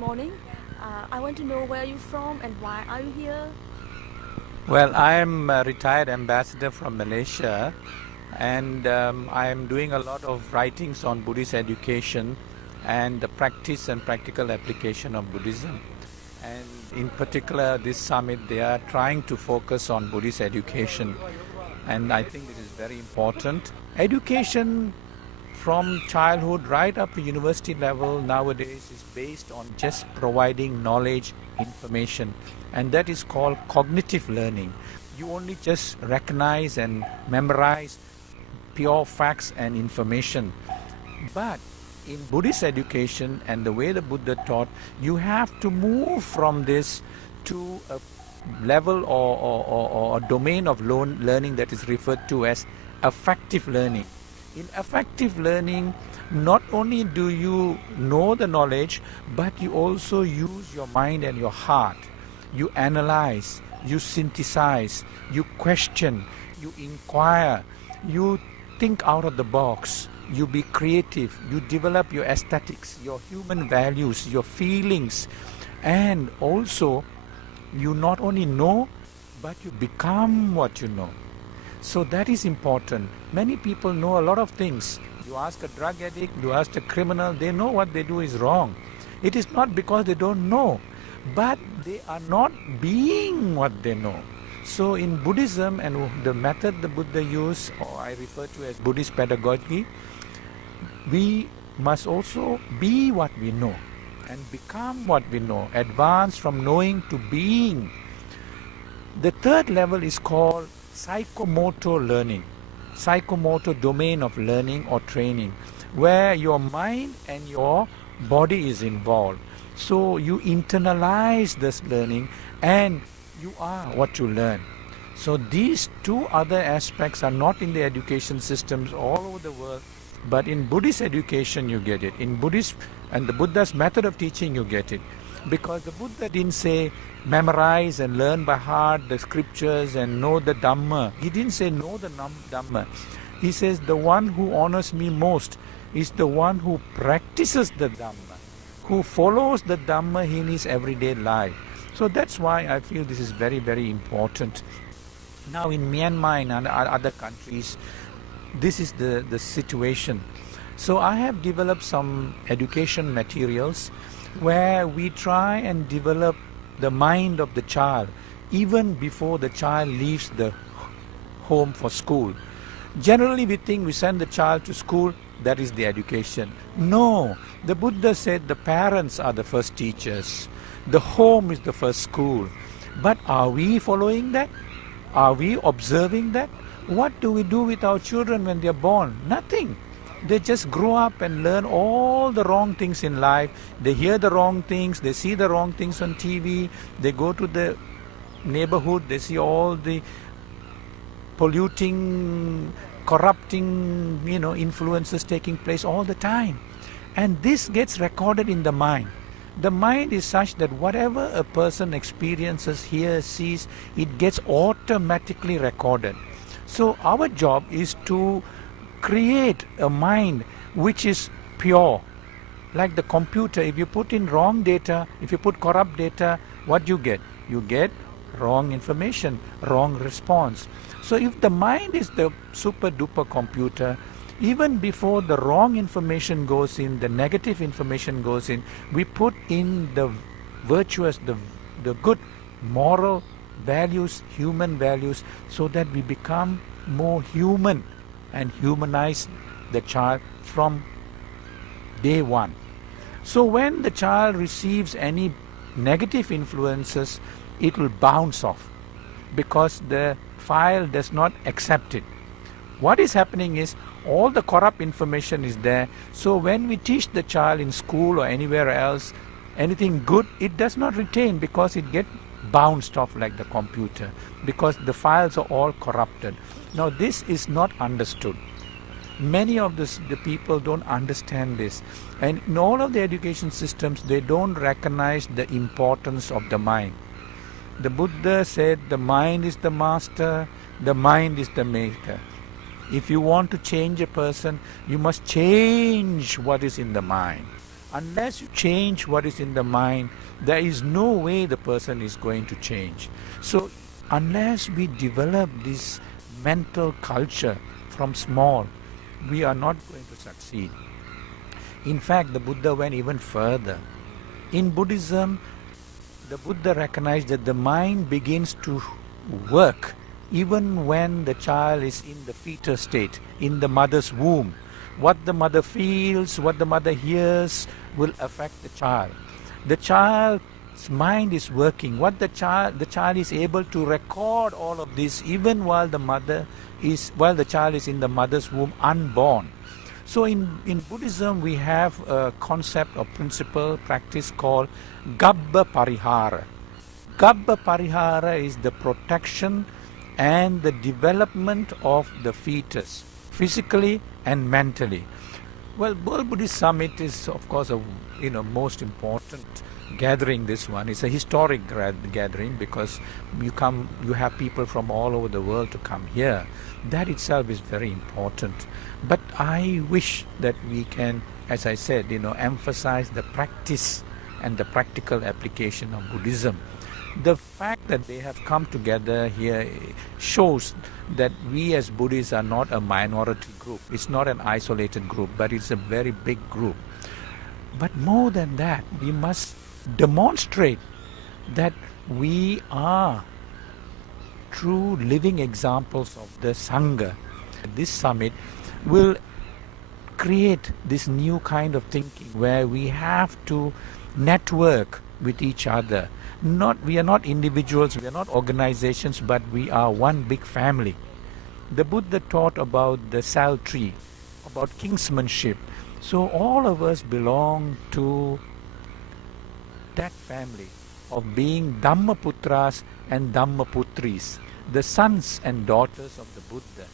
morning. I want to know where you're from and why are you here? Well, I'm a retired ambassador from Malaysia, and I'm doing a lot of writings on Buddhist education and the practice and practical application of Buddhism. And in particular, this summit, they are trying to focus on Buddhist education, and I think it is very important. Education from childhood right up to university level nowadays is based on just providing knowledge, information, and that is called cognitive learning. You only just recognize and memorize pure facts and information. But in Buddhist education and the way the Buddha taught, you have to move from this to a level or a domain of learning that is referred to as affective learning. In affective learning, not only do you know the knowledge, but you also use your mind and your heart. You analyze, you synthesize, you question, you inquire, you think out of the box, you be creative, you develop your aesthetics, your human values, your feelings, and also you not only know, but you become what you know. So that is important. Many people know a lot of things. You ask a drug addict, you ask a criminal, they know what they do is wrong. It is not because they don't know, but they are not being what they know. So in Buddhism and the method the Buddha used, or I refer to as Buddhist pedagogy, we must also be what we know and become what we know, advance from knowing to being. The third level is called psychomotor learning, psychomotor domain of learning or training, where your mind and your body is involved. So you internalize this learning and you are what you learn. So these two other aspects are not in the education systems all over the world, but in Buddhist education you get it. In Buddhist and the Buddha's method of teaching you get it. Because the Buddha didn't say memorize and learn by heart the scriptures and know the Dhamma. He didn't say know the Dhamma. He says the one who honors me most is the one who practices the Dhamma, who follows the Dhamma in his everyday life. So that's why I feel this is very, very important. Now in Myanmar and other countries, this is the situation. So I have developed some education materials where we try and develop the mind of the child even before the child leaves the home for school. Generally we think we send the child to school, that is the education. No, the Buddha said the parents are the first teachers. The home is the first school. But are we following that? Are we observing that? What do we do with our children when they are born? Nothing. They just grow up and learn all the wrong things in life. They hear the wrong things, they see the wrong things on TV, they go to the neighborhood, they see all the polluting, corrupting, influences taking place all the time. And this gets recorded in the mind. The mind is such that whatever a person experiences, hears, sees, it gets automatically recorded. So our job is to create a mind which is pure. Like the computer, if you put in wrong data, if you put corrupt data, what do you get? You get wrong information, wrong response. So if the mind is the super duper computer, even before the wrong information goes in, the negative information goes in, we put in the virtuous, the good moral values, human values, so that we become more human and humanize the child from day one. So when the child receives any negative influences, it will bounce off because the file does not accept it. What is happening is all the corrupt information is there. So when we teach the child in school or anywhere else anything good, it does not retain because it gets bounced off like the computer, because the files are all corrupted. Now this is not understood. Many of the people don't understand this, and in all of the education systems they don't recognize the importance of the mind. The Buddha said the mind is the master, the mind is the maker. If you want to change a person, you must change what is in the mind. Unless you change what is in the mind, there is no way the person is going to change. So unless we develop this mental culture from small, we are not going to succeed. In fact, the Buddha went even further. In Buddhism, the Buddha recognized that the mind begins to work even when the child is in the fetal state, in the mother's womb. What the mother feels, what the mother hears will affect the child. The child's mind is working. The child is able to record all of this even while the child is in the mother's womb unborn. So in Buddhism we have a concept or principle, practice called Gabba Parihara. Gabba Parihara is the protection and the development of the fetus, physically and mentally. Well, World Buddhist Summit is of course a most important gathering. This one is a historic gathering because you have people from all over the world to come here. That itself is very important. But I wish that we can, as I said, emphasize the practice and the practical application of Buddhism. The fact that they have come together here shows that we as Buddhists are not a minority group. It's not an isolated group, but it's a very big group. But more than that, we must demonstrate that we are true living examples of the Sangha. This summit will create this new kind of thinking where we have to network with each other. We are not individuals, we are not organizations, but we are one big family. The Buddha taught about the cell tree, about kinsmanship. So all of us belong to that family of being Dhammaputras and Dhammaputris, the sons and daughters of the Buddha.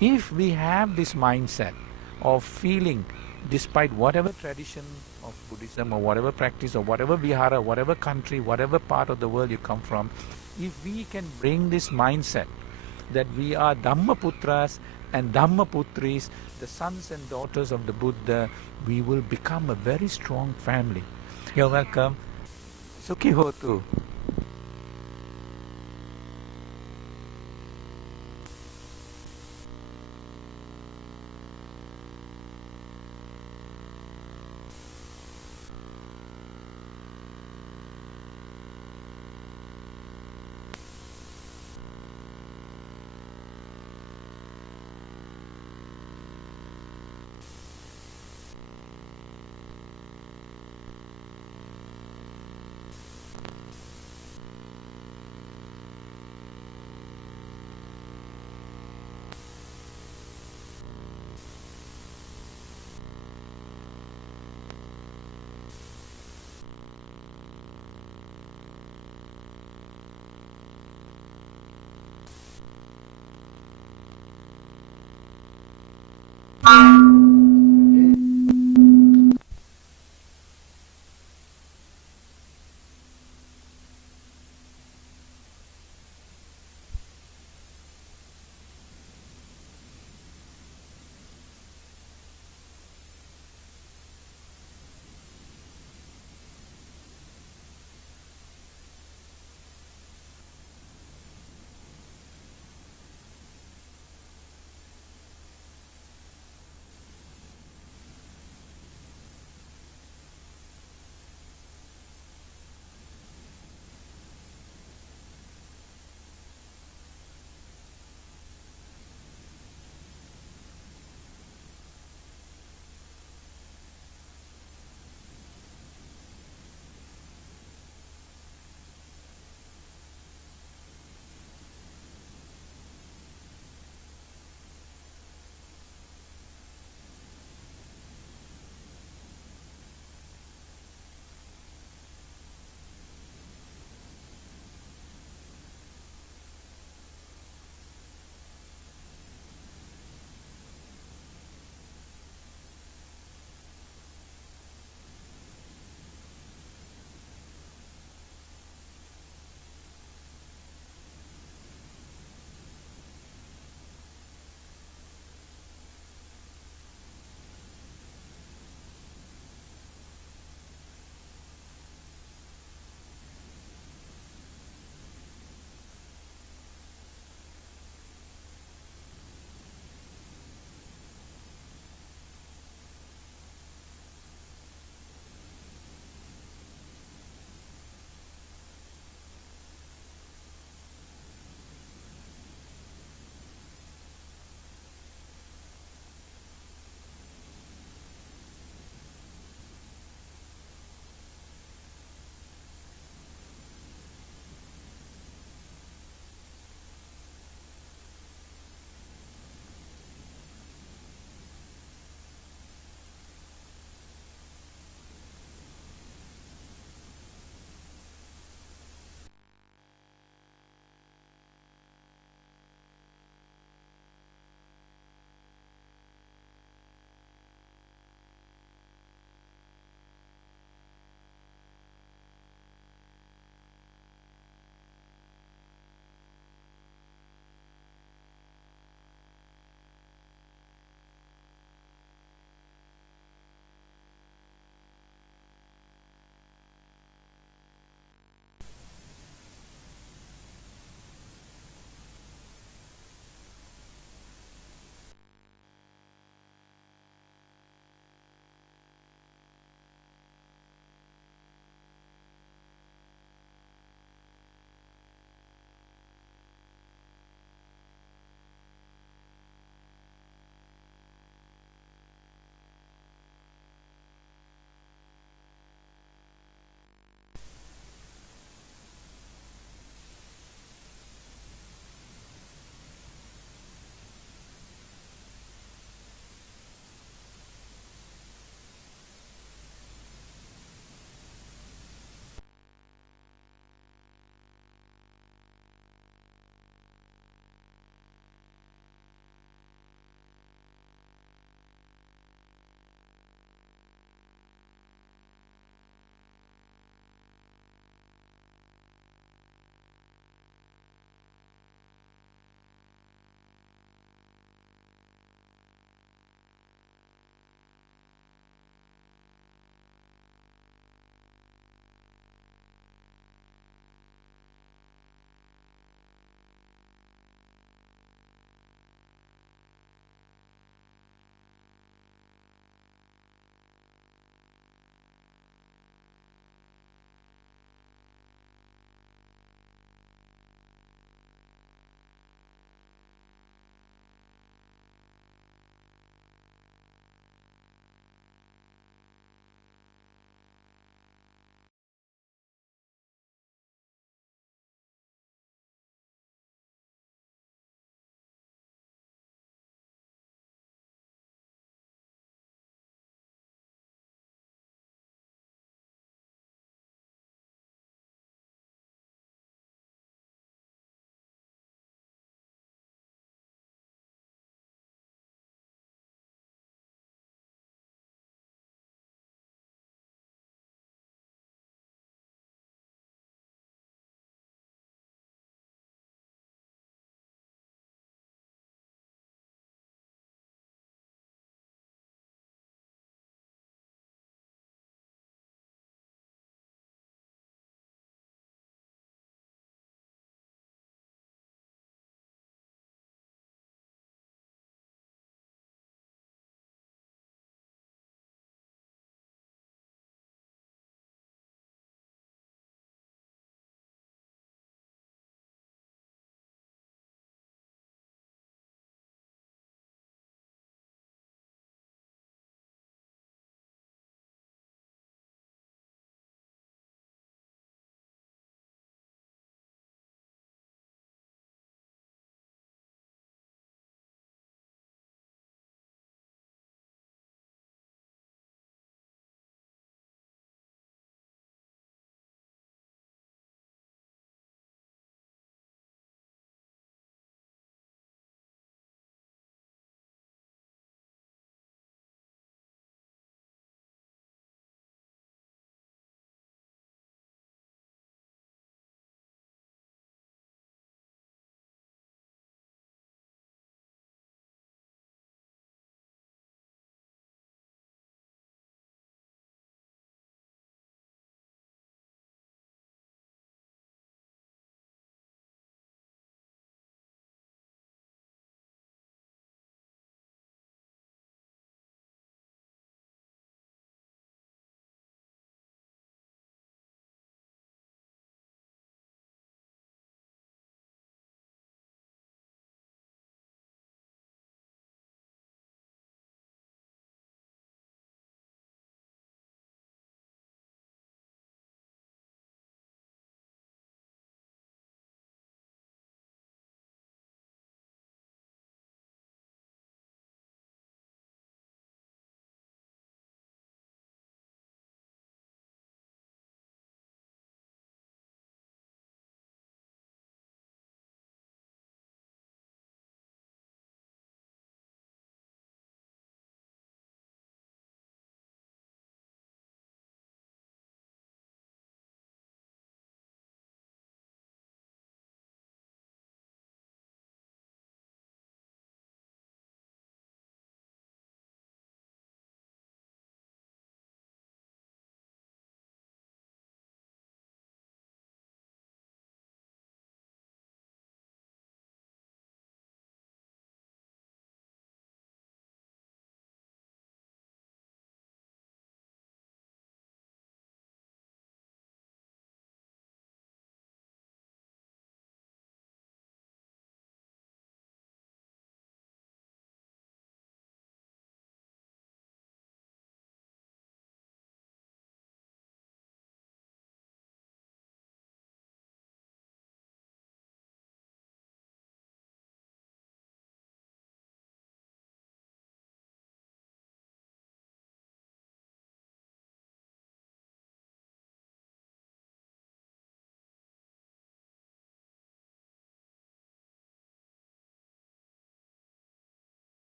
If we have this mindset of feeling, despite whatever tradition of Buddhism or whatever practice or whatever vihara, whatever country, whatever part of the world you come from, if we can bring this mindset that we are Dhammaputras and Dhammaputris, the sons and daughters of the Buddha, we will become a very strong family. You're welcome. Sukhi Hotu.